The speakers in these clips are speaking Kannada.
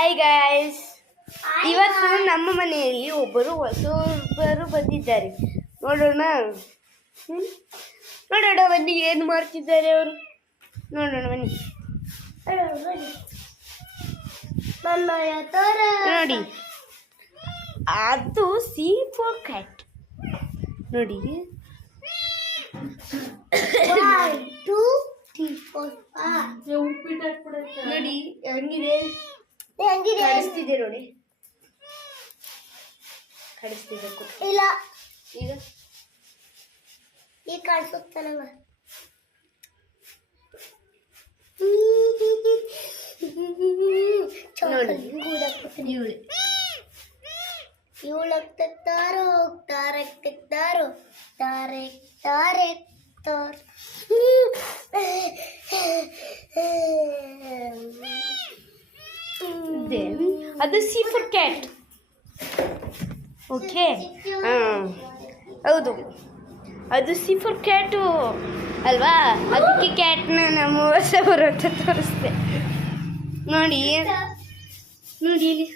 ಹಾಯ್ ಗಾಯ್ಸ್, ಇವತ್ತು ನಮ್ಮ ಮನೆಯಲ್ಲಿ ಹೊಸಬರು ಬಂದಿದ್ದಾರೆ. ನೋಡೋಣ ಬನ್ನಿ ಏನು ಮಾಡ್ತಿದ್ದಾರೆ ಅವರು. ನೋಡೋಣ ಬನ್ನಿ. ನೋಡಿ, ಅದು C4 ಕ್ಯಾಟ್ ನೋಡಿ. 1 2 3 4 ನೋಡಿ ಹೆಂಗಿದೆ, ಕಳಿಸ್ತಿದೆ ನೋಡಿ, ಕಳಿಸ್ತಿದೆ. ಇಲ್ಲ ಈಗ ಕಾಣಿಸುತ್ತೆ ನಂಗೆ. ನೋಡಿ ಇವಳು ತೆಗ್ತಾರೋ ತೆಗ್ತಾರೋ ತಾರೆ ಅದು C4 ಕ್ಯಾಟ್. ಓಕೆ, ಹೌದು, ಅದು C4 ಕ್ಯಾಟು ಅಲ್ವಾ? ಅದಕ್ಕೆ ಕ್ಯಾಟ್ನ ನಮ್ಮ ಹೊಸಬರ ಹತ್ರ ತೋರಿಸ್ದೆ. ನೋಡಿ ಇಲ್ಲಿ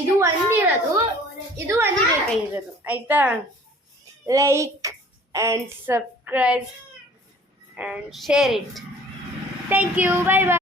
ಇದು ಒಂದಿರೋದು, ಇದು ಒಂದಿಬೇಕಾಗಿರೋದು. ಆಯ್ತಾ? Like and subscribe and share it. Thank you. Bye bye.